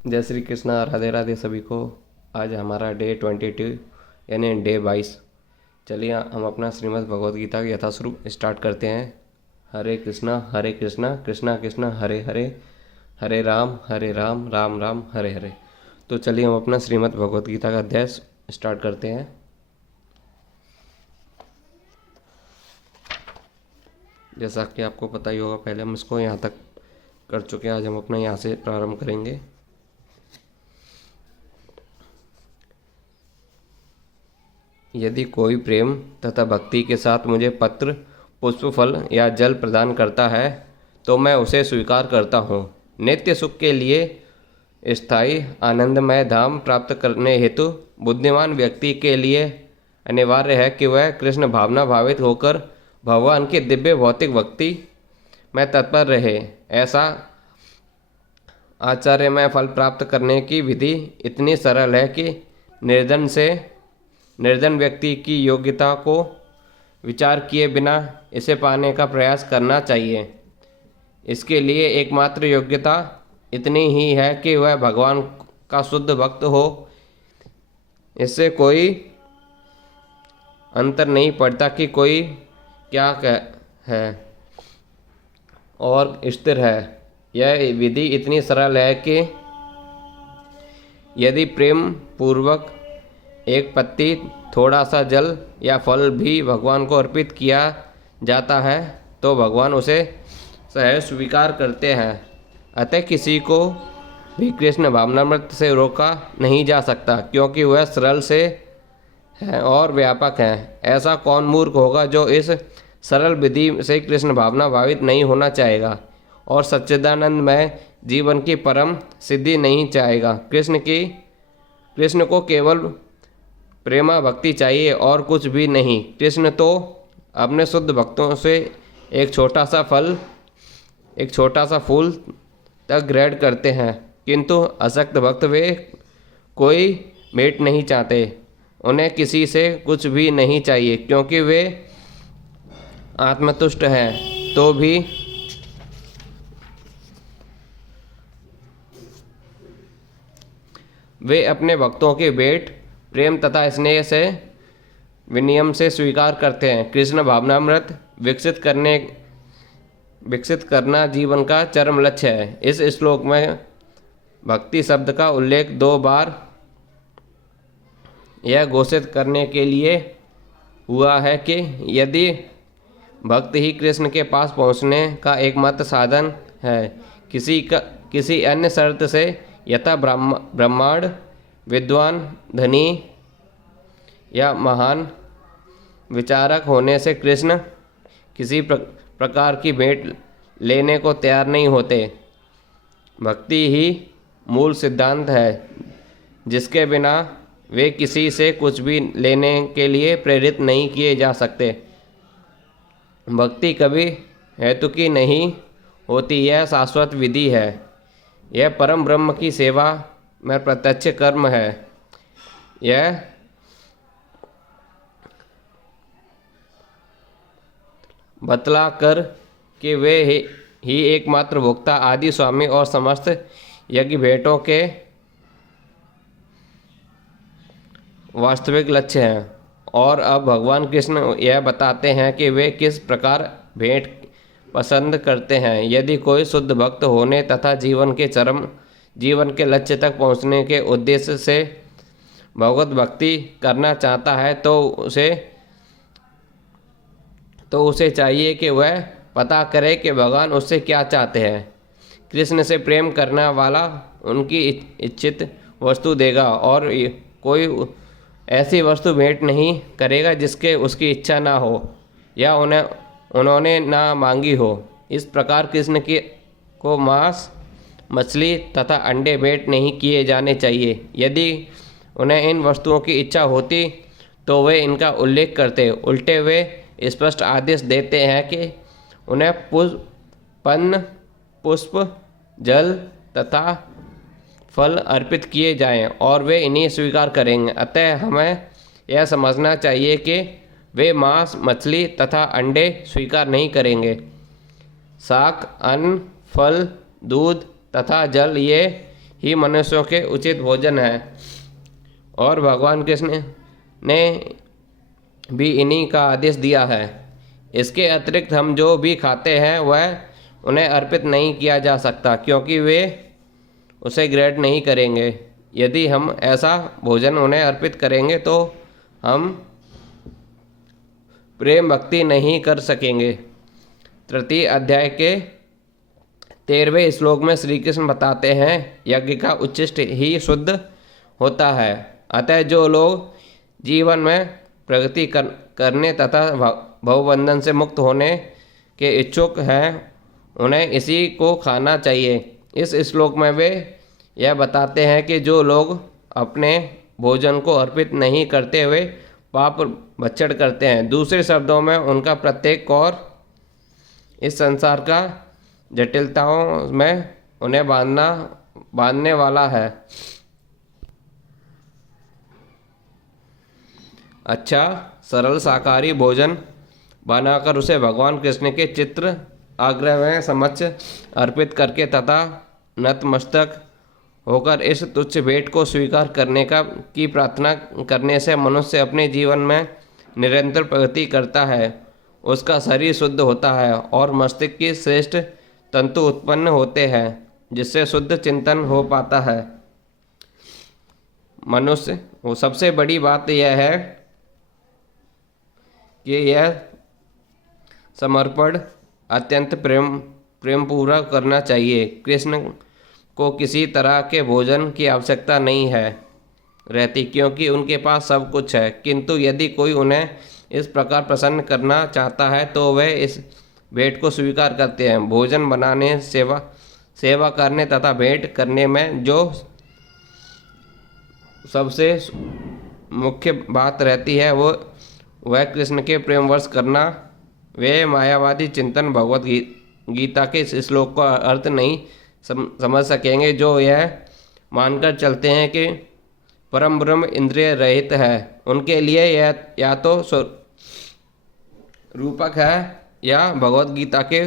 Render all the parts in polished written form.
जय श्री कृष्णा, राधे राधे सभी को। आज हमारा डे 22 यानी डे 22। चलिए हम अपना श्रीमद् भगवद गीता का यथास्वरूप स्टार्ट करते हैं। हरे कृष्णा कृष्णा कृष्णा हरे हरे, हरे राम राम राम हरे हरे। तो चलिए हम अपना श्रीमद् भगवद गीता का अध्याय स्टार्ट करते हैं। जैसा कि आपको पता ही होगा, पहले हम इसको यहाँ तक कर चुके हैं। आज हम अपना यहाँ से प्रारंभ करेंगे। यदि कोई प्रेम तथा भक्ति के साथ मुझे पत्र, पुष्प, फल या जल प्रदान करता है तो मैं उसे स्वीकार करता हूँ। नित्य सुख के लिए स्थायी आनंदमय धाम प्राप्त करने हेतु बुद्धिमान व्यक्ति के लिए अनिवार्य है कि वह कृष्ण भावना भावित होकर भगवान की दिव्य भौतिक भक्ति में तत्पर रहे। ऐसा आचार्यमय फल प्राप्त करने की विधि इतनी सरल है कि निर्धन व्यक्ति की योग्यता को विचार किए बिना इसे पाने का प्रयास करना चाहिए। इसके लिए एकमात्र योग्यता इतनी ही है कि वह भगवान का शुद्ध भक्त हो। इससे कोई अंतर नहीं पड़ता कि कोई क्या है और स्थिर है। यह विधि इतनी सरल है कि यदि प्रेम पूर्वक एक पत्ती, थोड़ा सा जल या फल भी भगवान को अर्पित किया जाता है तो भगवान उसे सहज स्वीकार करते हैं। अतः किसी को भी कृष्ण भावनामृत से रोका नहीं जा सकता, क्योंकि वह सरल से है और व्यापक है। ऐसा कौन मूर्ख होगा जो इस सरल विधि से कृष्ण भावना भावित नहीं होना चाहेगा और सच्चिदानंद में जीवन की परम सिद्धि नहीं चाहेगा। कृष्ण को केवल प्रेमा भक्ति चाहिए और कुछ भी नहीं। कृष्ण तो अपने शुद्ध भक्तों से एक छोटा सा फूल तक ग्रहण करते हैं, किंतु असक्त भक्त वे कोई भेंट नहीं चाहते। उन्हें किसी से कुछ भी नहीं चाहिए, क्योंकि वे आत्मतुष्ट हैं। तो भी वे अपने भक्तों की भेंट प्रेम तथा स्नेह से विनियम से स्वीकार करते हैं। कृष्ण भावनामृत विकसित करना जीवन का चरम लक्ष्य है। इस श्लोक में भक्ति शब्द का उल्लेख 2 बार यह घोषित करने के लिए हुआ है कि यदि भक्त ही कृष्ण के पास पहुंचने का एकमात्र साधन है, किसी अन्य शर्त से, यथा ब्रह्मांड, विद्वान, धनी या महान विचारक होने से कृष्ण किसी प्रकार की भेंट लेने को तैयार नहीं होते। भक्ति ही मूल सिद्धांत है, जिसके बिना वे किसी से कुछ भी लेने के लिए प्रेरित नहीं किए जा सकते। भक्ति कभी हेतु की नहीं होती, यह शाश्वत विधि है। यह परम ब्रह्म की सेवा में प्रत्यक्ष कर्म है। यह बतला कर कि वे ही एकमात्र भोक्ता, आदि स्वामी और समस्त यज्ञ भेंटों के वास्तविक लक्ष्य हैं। और अब भगवान कृष्ण यह बताते हैं कि वे किस प्रकार भेंट पसंद करते हैं। यदि कोई शुद्ध भक्त होने तथा जीवन के लक्ष्य तक पहुंचने के उद्देश्य से भगवत भक्ति करना चाहता है तो उसे चाहिए कि वह पता करे कि भगवान उससे क्या चाहते हैं। कृष्ण से प्रेम करने वाला उनकी इच्छित वस्तु देगा और कोई ऐसी वस्तु भेंट नहीं करेगा जिसके उसकी इच्छा ना हो या उन्होंने ना मांगी हो। इस प्रकार कृष्ण को मांस, मछली तथा अंडे भेंट नहीं किए जाने चाहिए। यदि उन्हें इन वस्तुओं की इच्छा होती तो वे इनका उल्लेख करते। उल्टे वे स्पष्ट आदेश देते हैं कि उन्हें पुष्प, जल तथा फल अर्पित किए जाएं और वे इन्हें स्वीकार करेंगे। अतः हमें यह समझना चाहिए कि वे मांस, मछली तथा अंडे स्वीकार नहीं करेंगे। शाक, अन्न, फल, दूध तथा जल ये ही मनुष्यों के उचित भोजन है और भगवान कृष्ण ने भी इन्हीं का आदेश दिया है। इसके अतिरिक्त हम जो भी खाते हैं वह उन्हें अर्पित नहीं किया जा सकता, क्योंकि वे उसे ग्रहण नहीं करेंगे। यदि हम ऐसा भोजन उन्हें अर्पित करेंगे तो हम प्रेम भक्ति नहीं कर सकेंगे। तृतीय अध्याय के 13वें श्लोक में श्री कृष्ण बताते हैं, यज्ञ का उच्छिष्ट ही शुद्ध होता है। अतः जो लोग जीवन में प्रगति करने तथा भवबंधन से मुक्त होने के इच्छुक हैं उन्हें इसी को खाना चाहिए। इस श्लोक में वे यह बताते हैं कि जो लोग अपने भोजन को अर्पित नहीं करते हुए पाप भक्षण करते हैं, दूसरे शब्दों में उनका प्रत्येक और इस संसार का जटिलताओं में उन्हें बांधने वाला है। अच्छा सरल शाकाहारी भोजन बनाकर उसे भगवान कृष्ण के चित्र आग्रह में समक्ष अर्पित करके तथा नतमस्तक होकर इस तुच्छ भेंट को स्वीकार करने की प्रार्थना करने से मनुष्य अपने जीवन में निरंतर प्रगति करता है। उसका शरीर शुद्ध होता है और मस्तिष्क की श्रेष्ठ तंतु उत्पन्न होते हैं, जिससे शुद्ध चिंतन हो पाता है। मनुष्य वो सबसे बड़ी बात यह है कि यह समर्पण अत्यंत प्रेम पूर्वक करना चाहिए। कृष्ण को किसी तरह के भोजन की आवश्यकता नहीं है रहती, क्योंकि उनके पास सब कुछ है, किंतु यदि कोई उन्हें इस प्रकार प्रसन्न करना चाहता है तो वे इस भेंट को स्वीकार करते हैं। भोजन बनाने, सेवा करने तथा भेंट करने में जो सबसे मुख्य बात रहती है वह कृष्ण के प्रेम वर्ष करना। वे मायावादी चिंतन भगवत गीता के इस श्लोक का अर्थ नहीं समझ सकेंगे, जो यह मानकर चलते हैं कि परम ब्रह्म इंद्रिय रहित है। उनके लिए यह या तो रूपक है या भगवत गीता के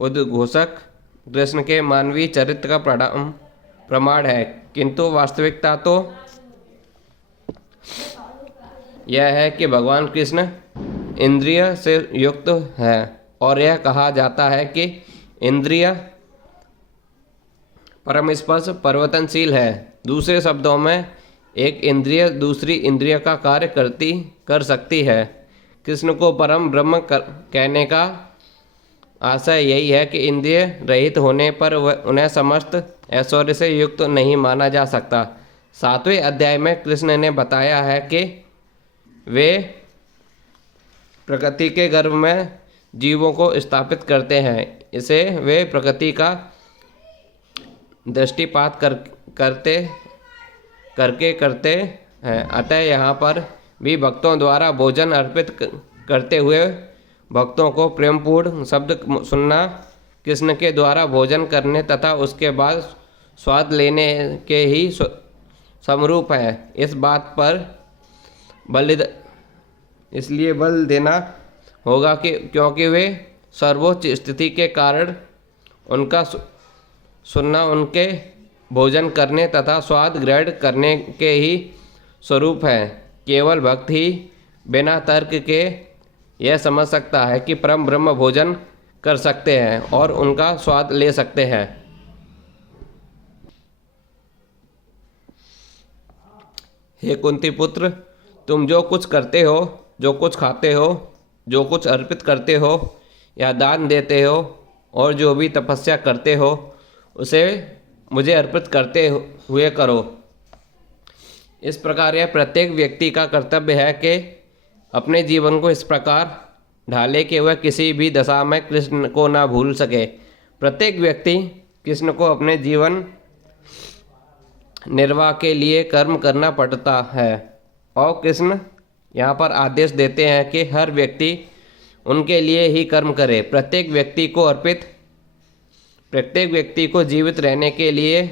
उद्घोषक कृष्ण के मानवीय चरित्र का प्रमाण है, किंतु वास्तविकता तो यह है कि भगवान कृष्ण इंद्रिय से युक्त है और यह कहा जाता है कि इंद्रिय परम स्पर्श परिवर्तनशील है। दूसरे शब्दों में एक इंद्रिय दूसरी इंद्रिय का कार्य कर सकती है। कृष्ण को परम ब्रह्म कहने का आशय यही है कि इंद्रिय रहित होने पर उन्हें समस्त ऐश्वर्य से युक्त नहीं माना जा सकता। 7वें अध्याय में कृष्ण ने बताया है कि वे प्रकृति के गर्भ में जीवों को स्थापित करते हैं। इसे वे प्रकृति का दृष्टिपात करते हैं। अतः यहाँ पर भी भक्तों द्वारा भोजन अर्पित करते हुए भक्तों को प्रेमपूर्ण शब्द सुनना कृष्ण के द्वारा भोजन करने तथा उसके बाद स्वाद लेने के ही समरूप है। इस बात पर इसलिए बल देना होगा कि क्योंकि वे सर्वोच्च स्थिति के कारण उनका सुनना उनके भोजन करने तथा स्वाद ग्रहण करने के ही स्वरूप है। केवल भक्त ही बिना तर्क के यह समझ सकता है कि परम ब्रह्म भोजन कर सकते हैं और उनका स्वाद ले सकते हैं। हे कुंती पुत्र, तुम जो कुछ करते हो, जो कुछ खाते हो, जो कुछ अर्पित करते हो या दान देते हो और जो भी तपस्या करते हो उसे मुझे अर्पित करते हुए करो। इस प्रकार यह प्रत्येक व्यक्ति का कर्तव्य है कि अपने जीवन को इस प्रकार ढाले कि वह किसी भी दशा में कृष्ण को ना भूल सके। प्रत्येक व्यक्ति कृष्ण को अपने जीवन निर्वाह के लिए कर्म करना पड़ता है और कृष्ण यहाँ पर आदेश देते हैं कि हर व्यक्ति उनके लिए ही कर्म करे। प्रत्येक व्यक्ति को जीवित रहने के लिए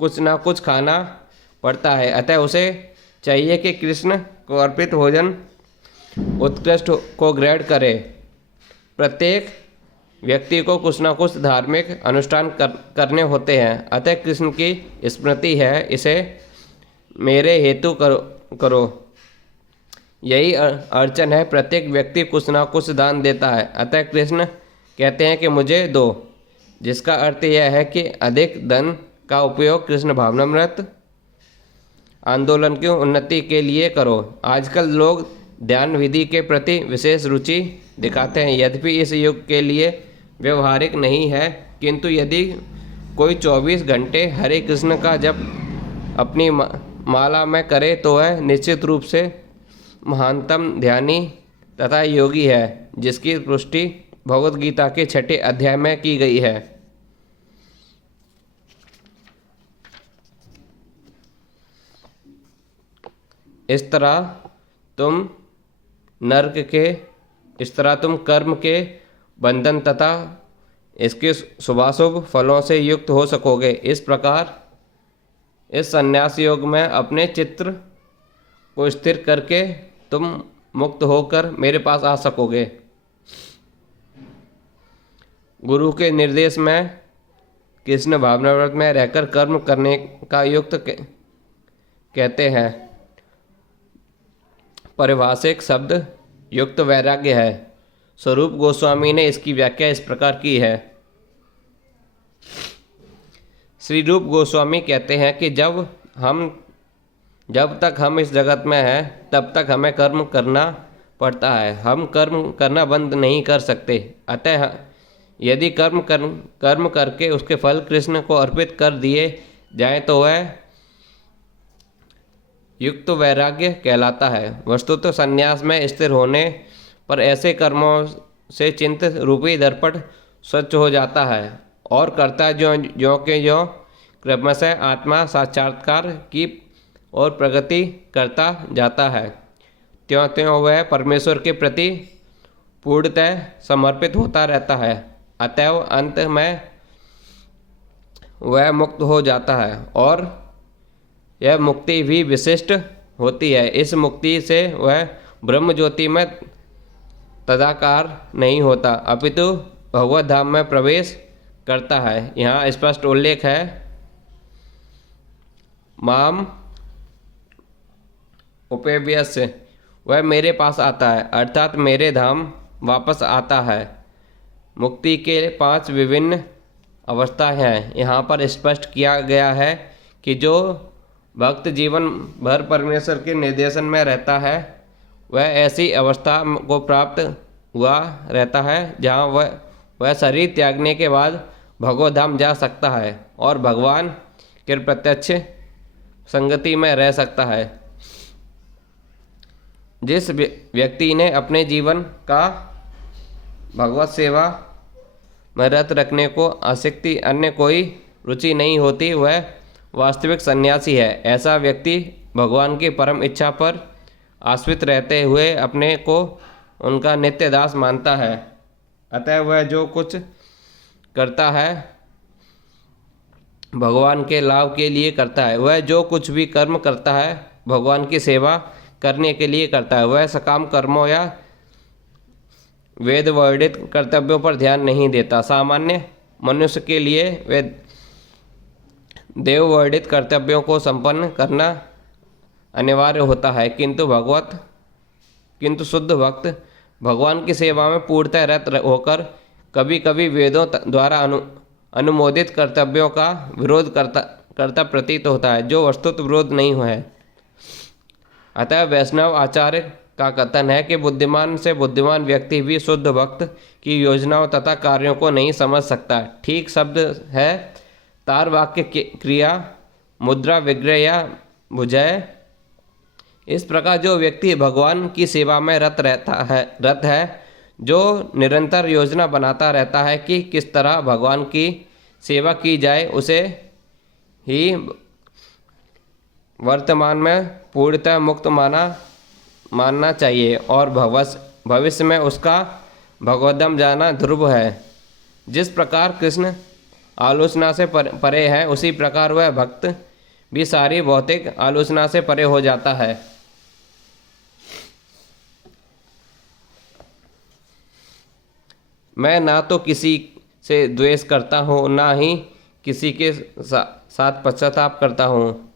कुछ ना कुछ खाना पड़ता है। अतः उसे चाहिए कि कृष्ण को अर्पित भोजन उत्कृष्ट को ग्रहण करे। प्रत्येक व्यक्ति को कुछ न कुछ धार्मिक अनुष्ठान करने होते हैं। अतः कृष्ण की स्मृति है, इसे मेरे हेतु करो। यही अड़चन है, प्रत्येक व्यक्ति कुछ न कुछ दान देता है। अतः कृष्ण कहते हैं कि मुझे दो, जिसका अर्थ यह है कि अधिक धन का उपयोग कृष्ण भावनामृत आंदोलन की उन्नति के लिए करो। आजकल लोग ध्यान विधि के प्रति विशेष रुचि दिखाते हैं, यद्यपि इस युग के लिए व्यवहारिक नहीं है, किंतु यदि कोई 24 घंटे हरे कृष्ण का जप अपनी माला में करे तो वह निश्चित रूप से महानतम ध्यानी तथा योगी है, जिसकी पुष्टि भगवद गीता के 6ठे अध्याय में की गई है। इस तरह तुम कर्म के बंधन तथा इसके शुभाशुभ फलों से युक्त हो सकोगे। इस प्रकार इस संन्यास योग में अपने चित्त को स्थिर करके तुम मुक्त होकर मेरे पास आ सकोगे। गुरु के निर्देश में कृष्ण भावनाव्रत में रहकर कर्म करने का युक्त कहते हैं। परिभाषिक शब्द युक्त वैराग्य है। स्वरूप गोस्वामी ने इसकी व्याख्या इस प्रकार की है। श्री रूप गोस्वामी कहते हैं कि जब तक हम इस जगत में हैं तब तक हमें कर्म करना पड़ता है। हम कर्म करना बंद नहीं कर सकते। अतः यदि कर्म करके उसके फल कृष्ण को अर्पित कर दिए जाए तो वह युक्त वैराग्य कहलाता है। वस्तुतः संन्यास में स्थिर होने पर ऐसे कर्मों से चित्त रूपी दर्पण स्वच्छ हो जाता है और करता ज्यों के ज्यों क्रमशः आत्मा साक्षात्कार की और प्रगति करता जाता है। त्यों त्यों वह परमेश्वर के प्रति पूर्णतः समर्पित होता रहता है। अतएव अंत में वह मुक्त हो जाता है और यह मुक्ति भी विशिष्ट होती है। इस मुक्ति से वह ब्रह्म ज्योति में तदाकार नहीं होता, अपितु भगवत धाम में प्रवेश करता है। यहाँ स्पष्ट उल्लेख है, माम उपेव्यस्य, वह मेरे पास आता है, अर्थात मेरे धाम वापस आता है। मुक्ति के 5 विभिन्न अवस्थाएं हैं। यहाँ पर स्पष्ट किया गया है कि जो भक्त जीवन भर परमेश्वर के निर्देशन में रहता है वह ऐसी अवस्था को प्राप्त हुआ रहता है जहाँ वह शरीर त्यागने के बाद भगवत धाम जा सकता है और भगवान के प्रत्यक्ष संगति में रह सकता है। जिस व्यक्ति ने अपने जीवन का भगवत सेवा में रत रखने को आसक्ति अन्य कोई रुचि नहीं होती, वह वास्तविक सन्यासी है। ऐसा व्यक्ति भगवान की परम इच्छा पर आश्रित रहते हुए अपने को उनका नित्य दास मानता है। अतः वह जो कुछ करता है भगवान के लाभ के लिए करता है। वह जो कुछ भी कर्म करता है भगवान की सेवा करने के लिए करता है। वह सकाम कर्मों या वेद वर्णित कर्तव्यों पर ध्यान नहीं देता। सामान्य मनुष्य के लिए वे देव वर्णित कर्तव्यों को संपन्न करना अनिवार्य होता है, किंतु शुद्ध भक्त भगवान की सेवा में पूर्णतः रत होकर कभी कभी वेदों द्वारा अनुमोदित कर्तव्यों का विरोध करता प्रतीत होता है, जो वस्तुतः विरोध नहीं है। अतः वैष्णव आचार्य का कथन है कि बुद्धिमान से बुद्धिमान व्यक्ति भी शुद्ध भक्त की योजनाओं तथा कार्यों को नहीं समझ सकता। ठीक शब्द है तार वाक्य क्रिया मुद्रा विग्रह या भुजय। इस प्रकार जो व्यक्ति भगवान की सेवा में रत है, जो निरंतर योजना बनाता रहता है कि किस तरह भगवान की सेवा की जाए, उसे ही वर्तमान में पूर्णतः मुक्त मानना चाहिए और भविष्य में उसका भगवद्धाम जाना ध्रुव है। जिस प्रकार कृष्ण आलोचना से परे है, उसी प्रकार वह भक्त भी सारी भौतिक आलोचना से परे हो जाता है। मैं ना तो किसी से द्वेष करता हूँ, ना ही किसी के साथ पश्चाताप करता हूँ।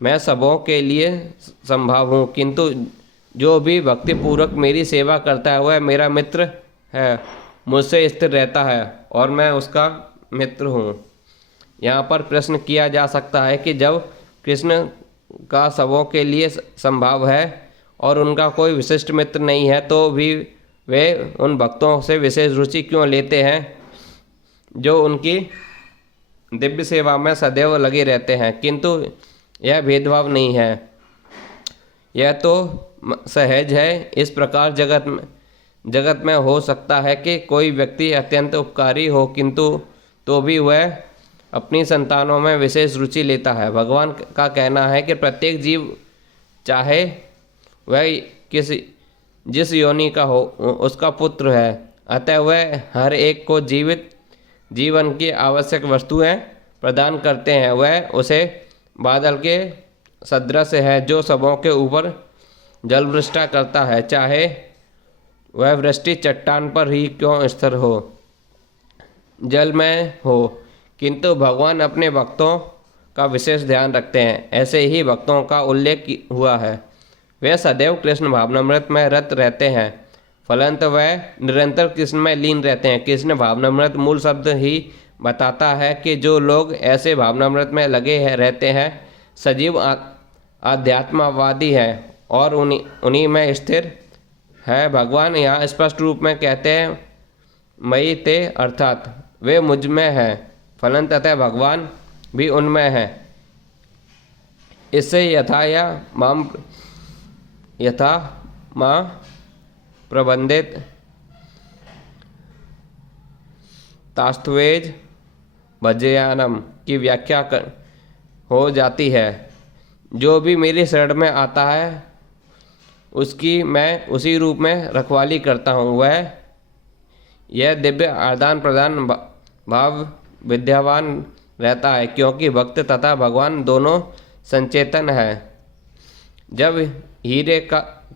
मैं सबों के लिए संभव हूँ, किंतु जो भी भक्तिपूर्वक मेरी सेवा करता है वह मेरा मित्र है, मुझसे स्थिर रहता है और मैं उसका मित्र हूँ। यहाँ पर प्रश्न किया जा सकता है कि जब कृष्ण का सबों के लिए संभव है और उनका कोई विशिष्ट मित्र नहीं है, तो भी वे उन भक्तों से विशेष रुचि क्यों लेते हैं जो उनकी दिव्य सेवा में सदैव लगे रहते हैं। किंतु यह भेदभाव नहीं है, यह तो सहज है। इस प्रकार जगत में हो सकता है कि कोई व्यक्ति अत्यंत उपकारी हो, किंतु तो भी वह अपनी संतानों में विशेष रुचि लेता है। भगवान का कहना है कि प्रत्येक जीव, चाहे वह जिस योनि का हो, उसका पुत्र है। अतः वह हर एक को जीवन की आवश्यक वस्तुएं प्रदान करते हैं। वह उसे बादल के सदृश है जो सबों के ऊपर जल वृष्टा करता है, चाहे वह वृष्टि चट्टान पर ही क्यों स्थिर हो, जल में हो। किंतु भगवान अपने भक्तों का विशेष ध्यान रखते हैं। ऐसे ही भक्तों का उल्लेख हुआ है, वे सदैव कृष्ण भावनामृत में रत रहते हैं, फलंत वह निरंतर कृष्ण में लीन रहते हैं। कृष्ण भावनामृत मूल शब्द ही बताता है कि जो लोग ऐसे भावनामृत में लगे रहते हैं सजीव आध्यात्मवादी हैं और उन्हीं में स्थिर है। भगवान यहाँ स्पष्ट रूप में कहते हैं मयि ते, अर्थात वे मुझ में हैं, फलंत अतः भगवान भी उनमें है। इससे यथा माँ प्रबंधित तास्त्वेज भजयानम की व्याख्या हो जाती है। जो भी मेरी शरण में आता है उसकी मैं उसी रूप में रखवाली करता हूँ। वह यह दिव्य आदान प्रदान भाव विद्यावान रहता है, क्योंकि भक्त तथा भगवान दोनों संचेतन है। जब हीरे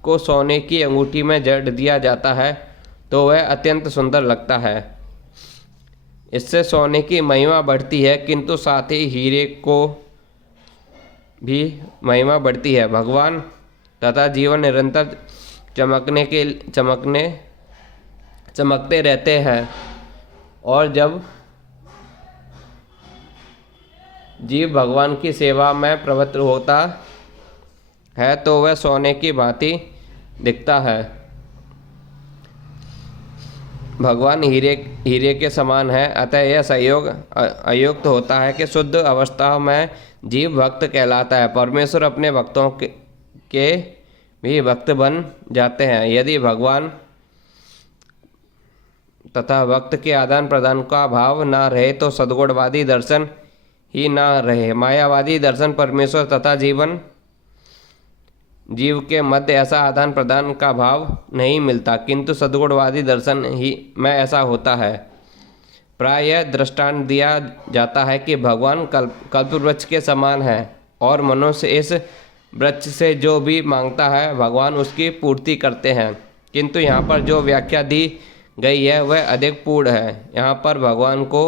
को सोने की अंगूठी में जड़ दिया जाता है तो वह अत्यंत सुंदर लगता है, इससे सोने की महिमा बढ़ती है, किंतु साथ ही हीरे को भी महिमा बढ़ती है। भगवान तथा जीवन निरंतर चमकते रहते हैं, और जब जीव भगवान की सेवा में प्रवृत्त होता है तो वह सोने की भांति दिखता है। भगवान हीरे के समान है, अतः यह संयोग अयुक्त होता है कि शुद्ध अवस्था में जीव भक्त कहलाता है। परमेश्वर अपने भक्तों के भी भक्त बन जाते हैं। यदि भगवान तथा भक्त के आदान प्रदान का भाव ना रहे तो सद्गुणवादी दर्शन ही ना रहे। मायावादी दर्शन परमेश्वर तथा जीव के मध्य ऐसा आदान प्रदान का भाव नहीं मिलता, किंतु सद्गुणवादी दर्शन ही में ऐसा होता है। प्राय यह दृष्टांत दिया जाता है कि भगवान कल्पवृक्ष के समान है और मनुष्य इस वृक्ष से जो भी मांगता है भगवान उसकी पूर्ति करते हैं। किंतु यहाँ पर जो व्याख्या दी गई है वह अधिक पूर्ण है। यहाँ पर भगवान को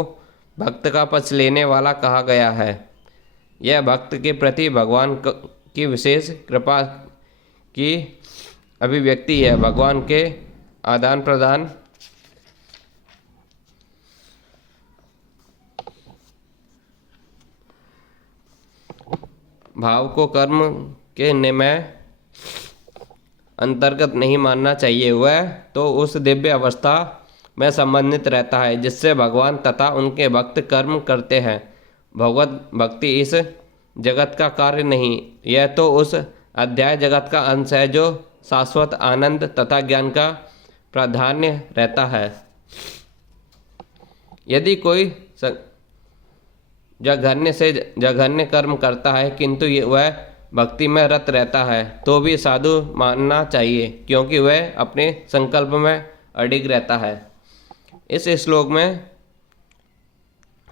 भक्त का पक्ष लेने वाला कहा गया है। यह भक्त के प्रति भगवान की विशेष कृपा की अभिव्यक्ति है। भगवान के आदान प्रदान भाव को कर्म के नियम अंतर्गत नहीं मानना चाहिए। वह तो उस दिव्य अवस्था में संबंधित रहता है जिससे भगवान तथा उनके भक्त कर्म करते हैं। भगवत भक्ति इस जगत का कार्य नहीं, यह तो उस अध्याय जगत का अंश है जो शाश्वत आनंद तथा ज्ञान का प्राधान्य रहता है। यदि कोई जघन्य कर्म करता है किंतु वह भक्ति में रत रहता है तो भी साधु मानना चाहिए, क्योंकि वह अपने संकल्प में अडिग रहता है। इस श्लोक में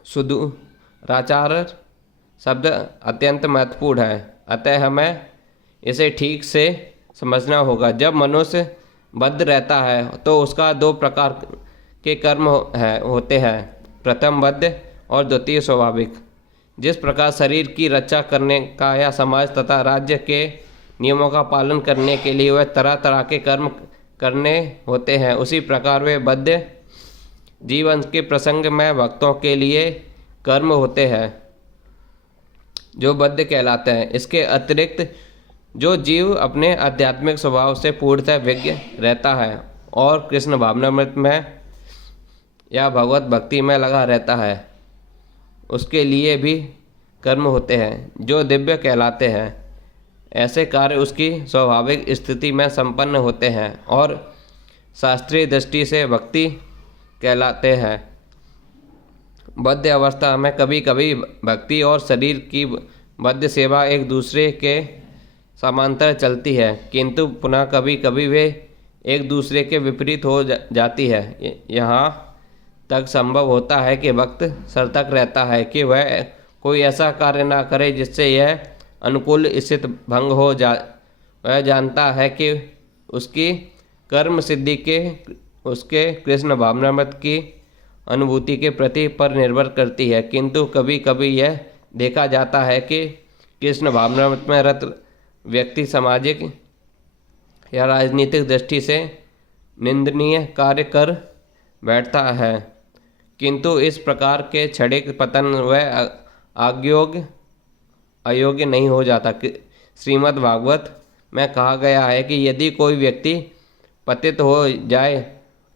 सुदूराचार शब्द अत्यंत महत्वपूर्ण है, अतः हमें इसे ठीक से समझना होगा। जब मनुष्य बद्ध रहता है तो उसका दो प्रकार के कर्म होते हैं, प्रथम बद्ध और द्वितीय स्वाभाविक। जिस प्रकार शरीर की रक्षा करने का या समाज तथा राज्य के नियमों का पालन करने के लिए वह तरह तरह के कर्म करने होते हैं, उसी प्रकार वे बद्ध जीवन के प्रसंग में भक्तों के लिए कर्म होते हैं जो बद्ध कहलाते हैं। इसके अतिरिक्त जो जीव अपने आध्यात्मिक स्वभाव से पूर्णतः विज्ञ रहता है और कृष्ण भावनामृत में या भगवत भक्ति में लगा रहता है, उसके लिए भी कर्म होते हैं जो दिव्य कहलाते हैं। ऐसे कार्य उसकी स्वाभाविक स्थिति में संपन्न होते हैं और शास्त्रीय दृष्टि से भक्ति कहलाते हैं। बद्ध अवस्था में कभी कभी भक्ति और शरीर की बद्ध सेवा एक दूसरे के समांतर चलती है, किंतु पुनः कभी कभी वे एक दूसरे के विपरीत हो जाती है। यहाँ तक संभव होता है कि भक्त सतर्क रहता है कि वह कोई ऐसा कार्य ना करे जिससे यह अनुकूल स्थिति भंग हो वह जानता है कि उसकी कर्म सिद्धि के उसके कृष्ण भावनामृत की अनुभूति के प्रति पर निर्भर करती है, किंतु कभी कभी यह देखा जाता है कि कृष्ण भावनामृत में रत व्यक्ति सामाजिक या राजनीतिक दृष्टि से निंदनीय कार्य कर बैठता है, किंतु इस प्रकार के क्षणिक पतन वह अयोग्य नहीं हो जाता। श्रीमद् भागवत में कहा गया है कि यदि कोई व्यक्ति पतित हो जाए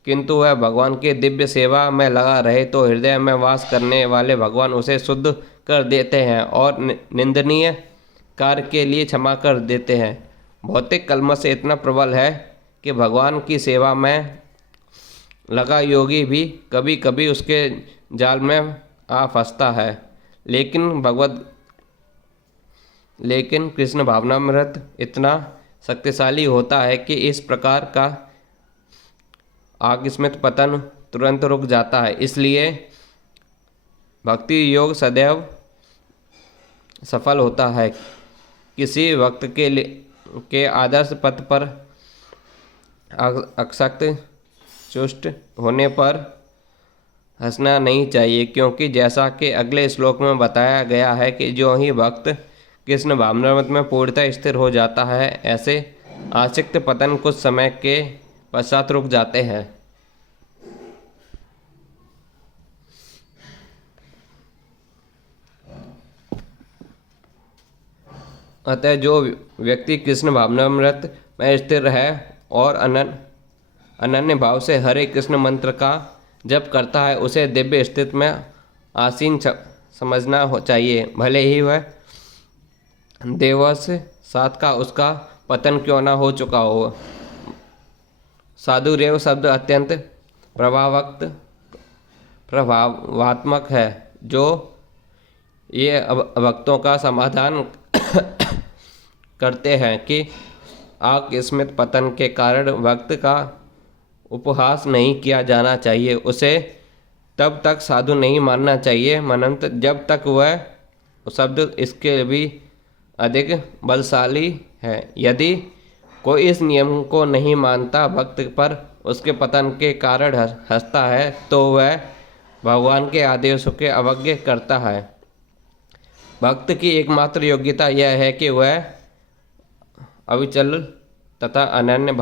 किंतु वह भगवान की दिव्य सेवा में लगा रहे तो हृदय में वास करने वाले भगवान उसे शुद्ध कर देते हैं और निंदनीय कार्य के लिए क्षमा कर देते हैं। भौतिक कलमश इतना प्रबल है कि भगवान की सेवा में लगा योगी भी कभी कभी उसके जाल में आ फंसता है, लेकिन कृष्ण भावनामृत इतना शक्तिशाली होता है कि इस प्रकार का आकस्मिक पतन तुरंत रुक जाता है। इसलिए भक्ति योग सदैव सफल होता है। किसी वक्त के आदर्श पथ पर अक्षत चुष्ट होने पर हंसना नहीं चाहिए, क्योंकि जैसा कि अगले श्लोक में बताया गया है कि जो ही भक्त कृष्ण भावनामृत में पूर्णतः स्थिर हो जाता है, ऐसे आसक्त पतन कुछ समय के पश्चात रुक जाते हैं। अतः जो व्यक्ति कृष्ण भावनामृत में स्थिर है और अनन्य भाव से हरे कृष्ण मंत्र का जप करता है, उसे दिव्य स्थिति में आसीन समझना चाहिए, भले ही वह देवश सात का उसका पतन क्यों न हो चुका हो। साधुरेव शब्द अत्यंत प्रभावात्मक है, जो ये भक्तों का समाधान करते हैं कि आकस्मिक पतन के कारण भक्त का उपहास नहीं किया जाना चाहिए, उसे तब तक साधु नहीं मानना चाहिए मनंत जब तक वह शब्द इसके भी अधिक बलशाली है। यदि कोई इस नियम को नहीं मानता, भक्त पर उसके पतन के कारण हंसता है, तो वह भगवान के आदेशों के अवज्ञा करता है। भक्त की एकमात्र योग्यता यह है कि वह अविचल तथा अनन्य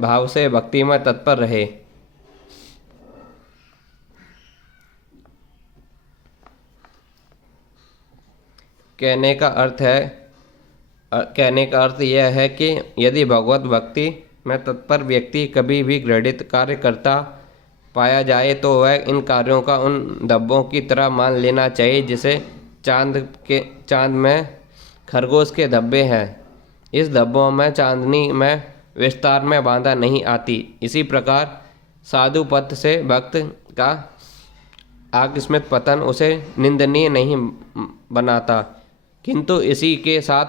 भाव से भक्ति में तत्पर रहे। कहने का अर्थ यह है कि यदि भगवत भक्ति में तत्पर व्यक्ति कभी भी घृणित कार्य करता पाया जाए तो वह इन कार्यों का उन धब्बों की तरह मान लेना चाहिए जिसे चांद में खरगोश के धब्बे हैं। इस धब्बों में चांदनी में विस्तार में बाधा नहीं आती। इसी प्रकार साधु पथ से भक्त का आकस्मिक पतन उसे निंदनीय नहीं बनाता, किंतु इसी के साथ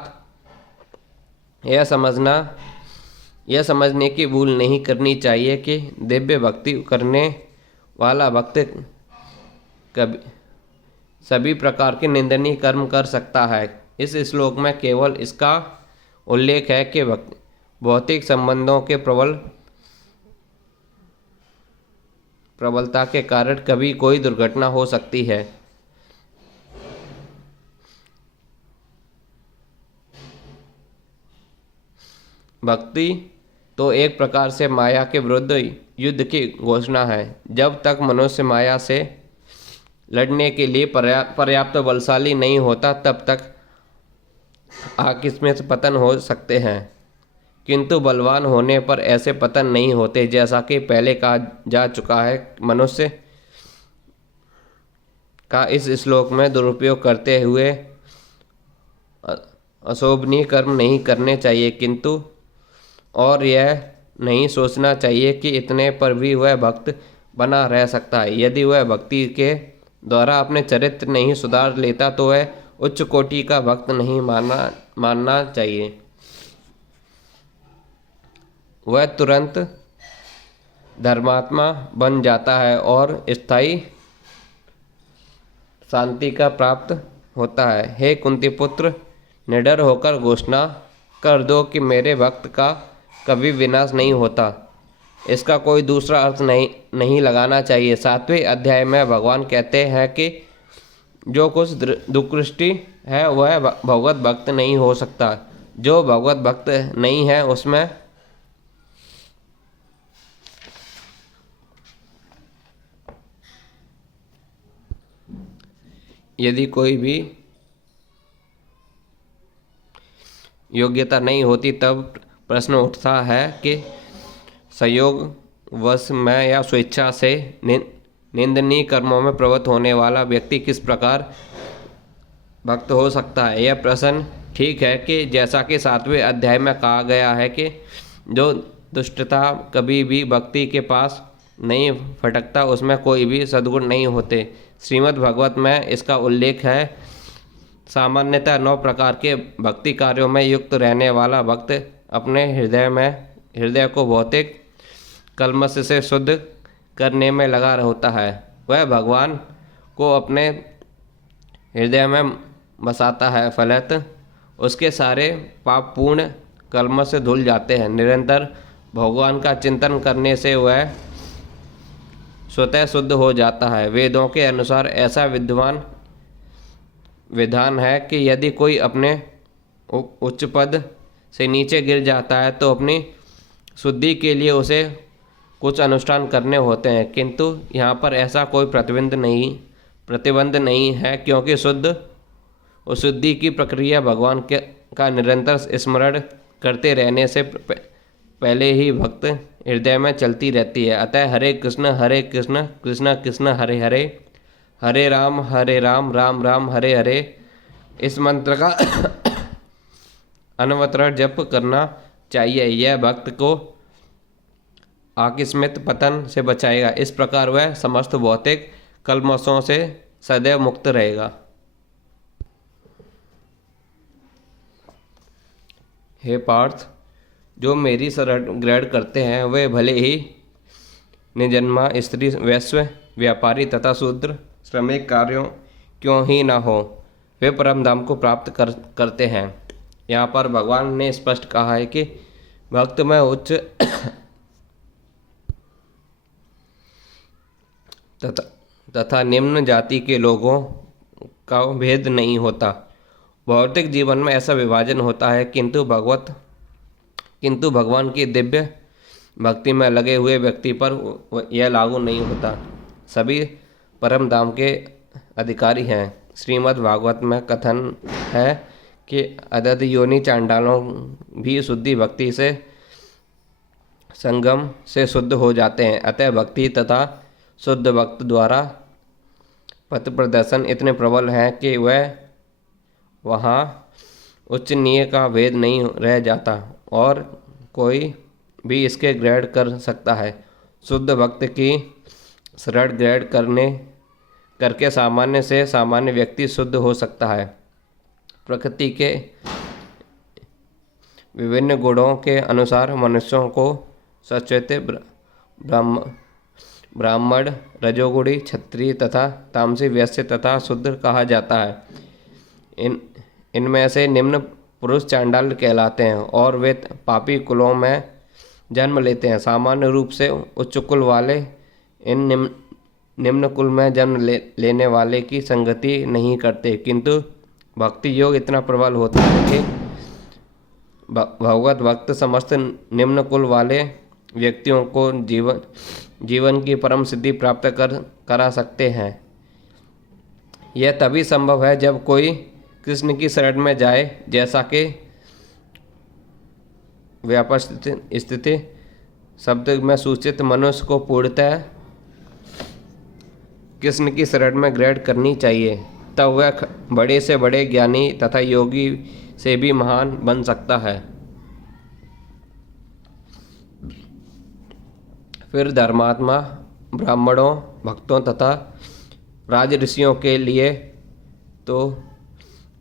यह समझने की भूल नहीं करनी चाहिए कि दिव्य भक्ति करने वाला भक्त सभी प्रकार के निंदनीय कर्म कर सकता है। इस श्लोक में केवल इसका उल्लेख है कि भौतिक संबंधों के प्रबलता के कारण कभी कोई दुर्घटना हो सकती है। भक्ति तो एक प्रकार से माया के विरुद्ध युद्ध की घोषणा है। जब तक मनुष्य माया से लड़ने के लिए पर्याप्त बलशाली नहीं होता तब तक आकस्मिक पतन हो सकते हैं, किंतु बलवान होने पर ऐसे पतन नहीं होते। जैसा कि पहले कहा जा चुका है, मनुष्य का इस श्लोक में दुरुपयोग करते हुए अशोभनीय कर्म नहीं करने चाहिए, किंतु और यह नहीं सोचना चाहिए कि इतने पर भी वह भक्त बना रह सकता है। यदि वह भक्ति के द्वारा अपने चरित्र नहीं सुधार लेता तो वह उच्च कोटि का भक्त नहीं मानना चाहिए। वह तुरंत धर्मात्मा बन जाता है और स्थायी शांति का प्राप्त होता है। हे कुंती पुत्र, निडर होकर घोषणा कर दो कि मेरे भक्त का कभी विनाश नहीं होता। इसका कोई दूसरा अर्थ नहीं लगाना चाहिए। 7वें अध्याय में भगवान कहते हैं कि जो कुछ दुष्कृष्टि है वह भगवत भक्त नहीं हो सकता। जो भगवत भक्त नहीं है उसमें यदि कोई भी योग्यता नहीं होती, तब प्रश्न उठता है कि संयोग वश में या स्वेच्छा से निंदनीय कर्मों में प्रवृत्त होने वाला व्यक्ति किस प्रकार भक्त हो सकता है। यह प्रश्न ठीक है कि जैसा कि 7वें अध्याय में कहा गया है कि जो दुष्टता कभी भी भक्ति के पास नहीं फटकता उसमें कोई भी सद्गुण नहीं होते। श्रीमद् भागवत में इसका उल्लेख है। सामान्यतः 9 प्रकार के भक्ति कार्यों में युक्त रहने वाला भक्त अपने हृदय को भौतिक कलमश से शुद्ध करने में लगा होता है। वह भगवान को अपने हृदय में बसाता है, फलतः उसके सारे पाप पूर्ण कलमश से धुल जाते हैं। निरंतर भगवान का चिंतन करने से वह स्वतः शुद्ध हो जाता है। वेदों के अनुसार ऐसा विधान है कि यदि कोई अपने उच्च पद से नीचे गिर जाता है तो अपनी शुद्धि के लिए उसे कुछ अनुष्ठान करने होते हैं, किंतु यहाँ पर ऐसा कोई प्रतिबंध नहीं है, क्योंकि शुद्धि की प्रक्रिया भगवान का निरंतर स्मरण करते रहने से पहले ही भक्त हृदय में चलती रहती है। अतः हरे कृष्ण कृष्ण कृष्ण हरे हरे, हरे राम राम राम हरे हरे इस मंत्र का अनवरत जप करना चाहिए। यह भक्त को आकस्मिक पतन से बचाएगा। इस प्रकार वह समस्त भौतिक कलमशों से सदैव मुक्त रहेगा। हे पार्थ, जो मेरी शरण ग्रहण करते हैं वे भले ही निजन्मा स्त्री, वैश्य, व्यापारी तथा शूद्र श्रमिक कार्यों क्यों ही ना हो, वे परम धाम को प्राप्त करते हैं। यहाँ पर भगवान ने स्पष्ट कहा है कि भक्त में उच्च तथा निम्न जाति के लोगों का भेद नहीं होता। भौतिक जीवन में ऐसा विभाजन होता है, किंतु भगवान की दिव्य भक्ति में लगे हुए व्यक्ति पर यह लागू नहीं होता। सभी परम धाम के अधिकारी हैं। श्रीमद् भागवत में कथन है कि अदध योनि चांडालों भी शुद्धि भक्ति से संगम से शुद्ध हो जाते हैं। अतः भक्ति तथा शुद्ध भक्त द्वारा पथ प्रदर्शन इतने प्रबल हैं कि वहाँ उच्च नीच का भेद नहीं रह जाता और कोई भी इसके ग्रहण कर सकता है। शुद्ध भक्त की शरण ग्रहण करके सामान्य से सामान्य व्यक्ति शुद्ध हो सकता है। प्रकृति के विभिन्न गुणों के अनुसार मनुष्यों को सचेत ब्राह्मण, रजोगुणी, क्षत्रिय तथा तामसी, वैश्य तथा शूद्र कहा जाता है। इनमें से निम्न पुरुष चांडाल कहलाते हैं और वे पापी कुलों में जन्म लेते हैं। सामान्य रूप से उच्च कुल वाले इन निम्न कुल में जन्म लेने वाले की संगति नहीं करते, किंतु भक्ति योग इतना प्रबल होता है कि भगवत भक्त समस्त निम्न कुल वाले व्यक्तियों को जीवन की परम सिद्धि प्राप्त करा सकते हैं। यह तभी संभव है जब कोई कृष्ण की शरण में जाए, जैसा कि व्यापार स्थिति शब्द में सूचित मनुष्य को पूर्णतः कृष्ण की शरण में ग्रहण करनी चाहिए। तब वह बड़े से बड़े ज्ञानी तथा योगी से भी महान बन सकता है। फिर धर्मात्मा ब्राह्मणों, भक्तों तथा राज ऋषियों के लिए तो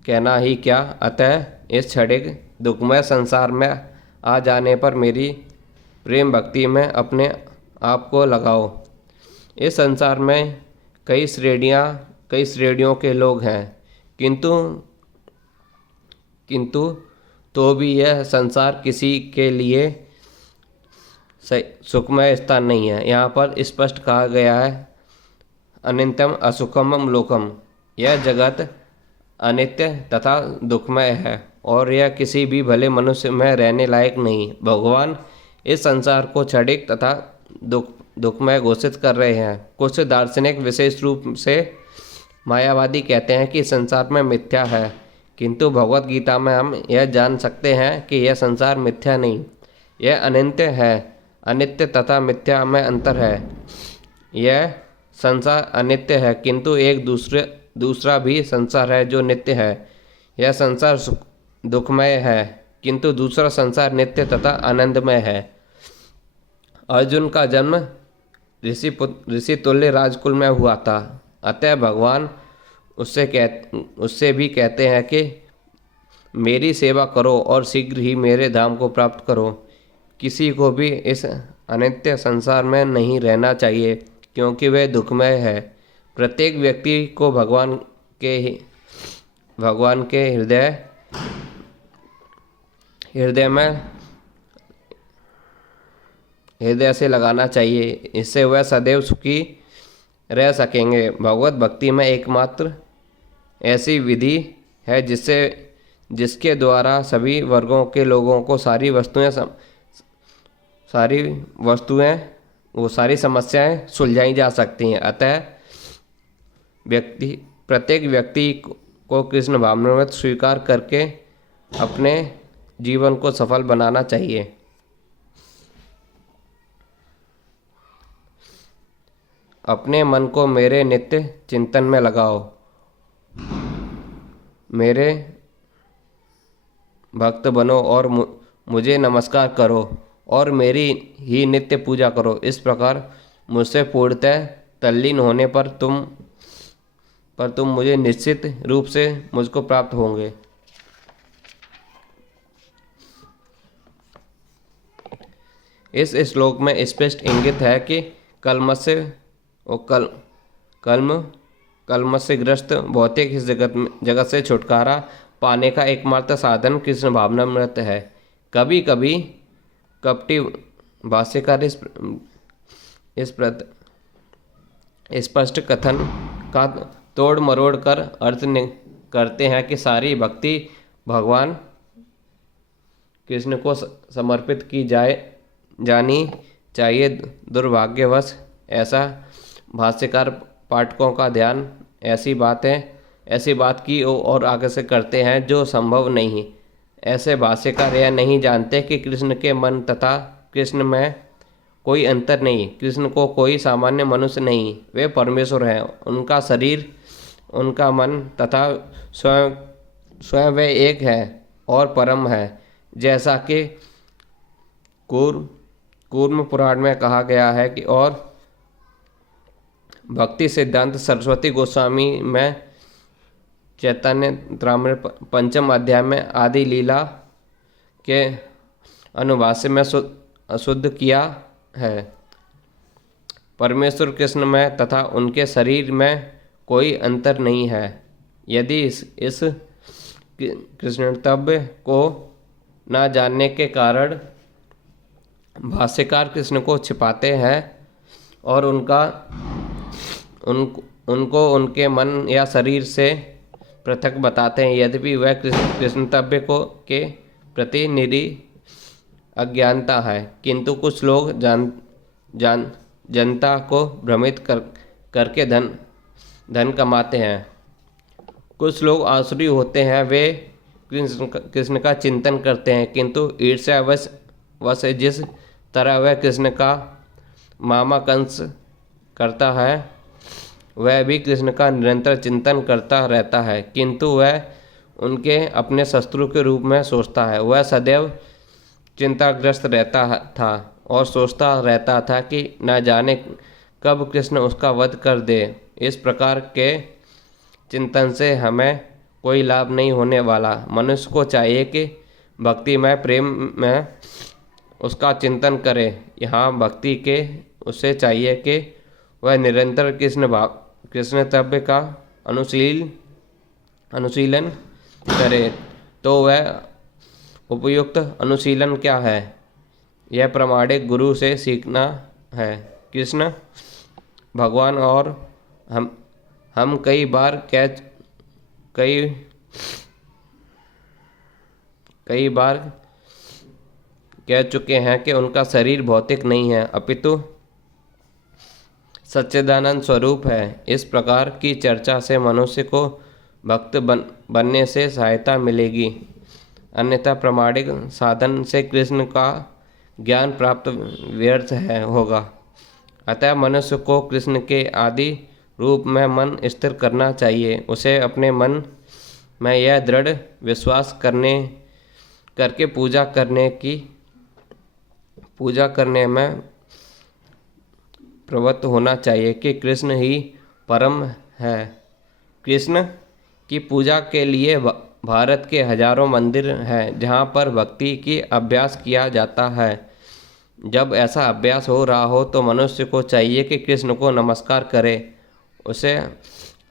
कहना ही क्या। अतः इस क्षणिक दुखमय संसार में आ जाने पर मेरी प्रेम भक्ति में अपने आप को लगाओ। इस संसार में कई श्रेणियों के लोग हैं, किंतु तो भी यह संसार किसी के लिए सुखमय स्थान नहीं है। यहाँ पर स्पष्ट कहा गया है, अनित्यम असुखम लोकम। यह जगत अनित्य तथा दुखमय है और यह किसी भी भले मनुष्य में रहने लायक नहीं। भगवान इस संसार को क्षणिक तथा दुखमय घोषित कर रहे हैं। कुछ दार्शनिक विशेष रूप से मायावादी कहते हैं कि संसार में मिथ्या है, किंतु भगवत गीता में हम यह जान सकते हैं कि यह संसार मिथ्या नहीं, यह अनित्य है। अनित्य तथा मिथ्या में अंतर है। यह संसार अनित्य है, किंतु एक दूसरा भी संसार है जो नित्य है। यह संसार दुखमय है, किंतु दूसरा संसार नित्य तथा आनंदमय है। अर्जुन का जन्म ऋषि तुल्य राजकुल में हुआ था, अतः भगवान उससे भी कहते हैं कि मेरी सेवा करो और शीघ्र ही मेरे धाम को प्राप्त करो। किसी को भी इस अनित्य संसार में नहीं रहना चाहिए, क्योंकि वह दुखमय है। प्रत्येक व्यक्ति को भगवान के हृदय से लगाना चाहिए, इससे वह सदैव सुखी रह सकेंगे। भगवत भक्ति में एकमात्र ऐसी विधि है जिसके द्वारा सभी वर्गों के लोगों को सारी समस्याएं सुलझाई जा सकती हैं। अतः प्रत्येक व्यक्ति को कृष्ण भावनामृत स्वीकार करके अपने जीवन को सफल बनाना चाहिए। अपने मन को मेरे नित्य चिंतन में लगाओ, मेरे भक्त बनो और मुझे नमस्कार करो और मेरी ही नित्य पूजा करो। इस प्रकार मुझसे पूर्णतः तल्लीन होने पर तुम मुझे निश्चित रूप से मुझको प्राप्त होंगे। इस श्लोक में स्पष्ट इंगित है कि कल्मश से ग्रस्त भौतिक इस जगत से छुटकारा पाने का एकमात्र साधन कृष्ण भावनामृत है। कभी कभी कपटी भाष्यकार इस स्पष्ट कथन का तोड़ मरोड़ कर अर्थ करते हैं कि सारी भक्ति भगवान कृष्ण को समर्पित की जानी चाहिए। दुर्भाग्यवश ऐसा भाष्यकार पाठकों का ध्यान ऐसी बात की और आगे से करते हैं जो संभव नहीं। ऐसे भाष्यकार यह नहीं जानते कि कृष्ण के मन तथा कृष्ण में कोई अंतर नहीं। कृष्ण को कोई सामान्य मनुष्य नहीं, वे परमेश्वर हैं। उनका शरीर, उनका मन तथा स्वयं वे एक है और परम है। जैसा कि कूर्म पुराण में कहा गया है कि और भक्ति सिद्धांत सरस्वती गोस्वामी में चैतन्य चरितामृत पंचम अध्याय में आदि लीला के अनुभाष्य में अशुद्ध किया है। परमेश्वर कृष्ण में तथा उनके शरीर में कोई अंतर नहीं है। यदि कृष्णतव्य को न जानने के कारण भाष्यकार कृष्ण को छिपाते हैं और उनको उनके मन या शरीर से पृथक बताते हैं। यद्यपि वह कृष्णतव्य के प्रति निरी अज्ञानता है, किंतु कुछ लोग जनता को भ्रमित करके धन कमाते हैं। कुछ लोग आसुरी होते हैं, वे कृष्ण का चिंतन करते हैं, किंतु ईर्ष्यावश जिस तरह वह कृष्ण का मामा कंस करता है, वह भी कृष्ण का निरंतर चिंतन करता रहता है, किंतु वह उनके अपने शत्रु के रूप में सोचता है। वह सदैव चिंताग्रस्त रहता था और सोचता रहता था कि न जाने कब कृष्ण उसका वध कर दे। इस प्रकार के चिंतन से हमें कोई लाभ नहीं होने वाला। मनुष्य को चाहिए कि भक्तिमय प्रेम में उसका चिंतन करे। यहाँ भक्ति के उसे चाहिए कि वह निरंतर कृष्णतव्य का अनुशीलन करे। तो वह उपयुक्त अनुशीलन क्या है? यह प्रामाणिक गुरु से सीखना है। कृष्ण भगवान और हम कई बार कह चुके हैं कि उनका शरीर भौतिक नहीं है, अपितु सच्चिदानंद स्वरूप है। इस प्रकार की चर्चा से मनुष्य को भक्त बनने से सहायता मिलेगी, अन्यथा प्रामाणिक साधन से कृष्ण का ज्ञान प्राप्त व्यर्थ होगा। अतः मनुष्य को कृष्ण के आदि रूप में मन स्थिर करना चाहिए। उसे अपने मन में यह दृढ़ विश्वास करके पूजा करने में प्रवृत्त होना चाहिए कि कृष्ण ही परम है। कृष्ण की पूजा के लिए भारत के हजारों मंदिर हैं जहाँ पर भक्ति की अभ्यास किया जाता है। जब ऐसा अभ्यास हो रहा हो तो मनुष्य को चाहिए कि कृष्ण को नमस्कार करे। उसे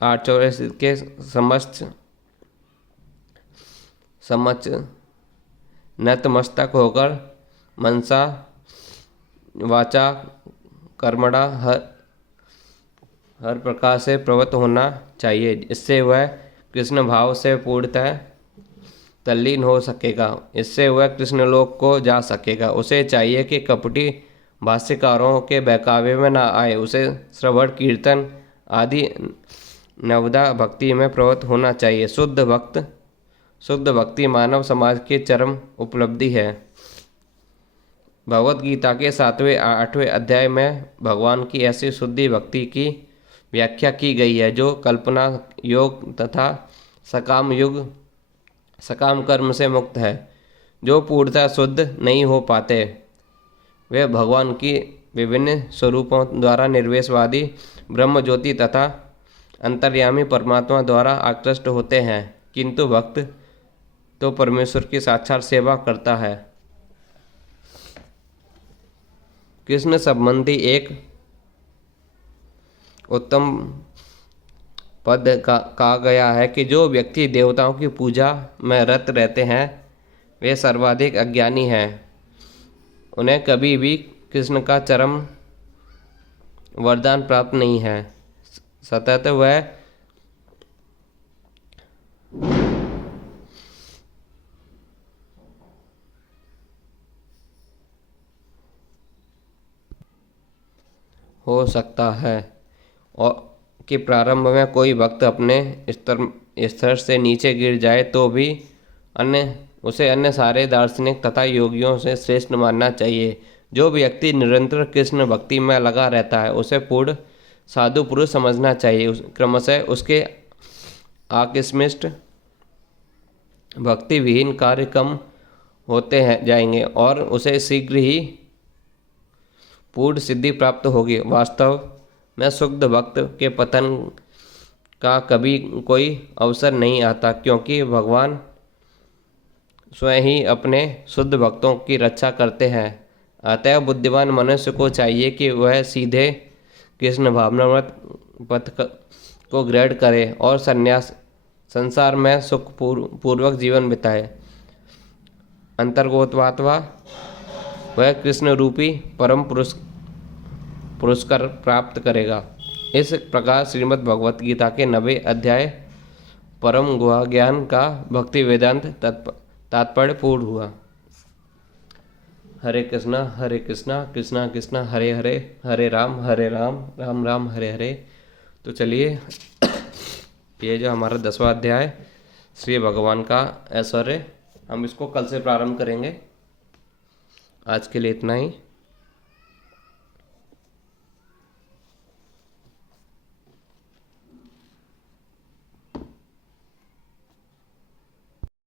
आठचौरस के समक्ष नतमस्तक होकर मनसा वाचा कर्मणा हर प्रकार से प्रवृत्त होना चाहिए। इससे वह कृष्ण भाव से पूर्णतः तल्लीन हो सकेगा। इससे वह कृष्ण लोक को जा सकेगा। उसे चाहिए कि कपटी भाष्यकारों के बहकावे में न आए। उसे श्रवण कीर्तन आदि नवदा भक्ति में प्रवृत्त होना चाहिए। शुद्ध भक्ति मानव समाज की चरम उपलब्धि है। भगवद गीता के 7वें 8वें अध्याय में भगवान की ऐसी शुद्धि भक्ति की व्याख्या की गई है जो कल्पना योग तथा सकाम कर्म से मुक्त है। जो पूर्णतः शुद्ध नहीं हो पाते वे भगवान की विभिन्न स्वरूपों द्वारा निर्वेशवादी ब्रह्म ज्योति तथा अंतर्यामी परमात्मा द्वारा आकृष्ट होते हैं, किंतु भक्त तो परमेश्वर की साक्षात सेवा करता है। कृष्ण संबंधी एक उत्तम पद कहा गया है कि जो व्यक्ति देवताओं की पूजा में रत रहते हैं वे सर्वाधिक अज्ञानी हैं। उन्हें कभी भी कृष्ण का चरम वरदान प्राप्त नहीं है। सतत वह हो सकता है और कि प्रारंभ में कोई भक्त अपने स्तर से नीचे गिर जाए तो भी उसे अन्य सारे दार्शनिक तथा योगियों से श्रेष्ठ मानना चाहिए। जो व्यक्ति निरंतर कृष्ण भक्ति में लगा रहता है उसे पूर्ण साधु पुरुष समझना चाहिए। क्रमशः उसके आकस्मिक भक्ति विहीन कार्य कम होते जाएंगे और उसे शीघ्र ही पूर्ण सिद्धि प्राप्त होगी। वास्तव में शुद्ध भक्त के पतन का कभी कोई अवसर नहीं आता, क्योंकि भगवान स्वयं ही अपने शुद्ध भक्तों की रक्षा करते हैं। अतः बुद्धिमान मनुष्य को चाहिए कि वह सीधे कृष्ण भावनामृत पथ को ग्रहण करे और संन्यास संसार में सुख पूर्वक जीवन बिताए। अंतर्गोत्वात्वा वह कृष्ण रूपी परम पुरस्कार प्राप्त करेगा। इस प्रकार श्रीमद् भगवत गीता के 90 अध्याय परम गुहा ज्ञान का भक्ति वेदांत तात्पर्य पूर्ण हुआ। हरे कृष्णा कृष्णा कृष्णा हरे हरे, हरे राम राम राम हरे हरे। तो चलिए ये जो हमारा 10वां अध्याय श्री भगवान का ऐश्वर्य, हम इसको कल से प्रारंभ करेंगे। आज के लिए इतना ही।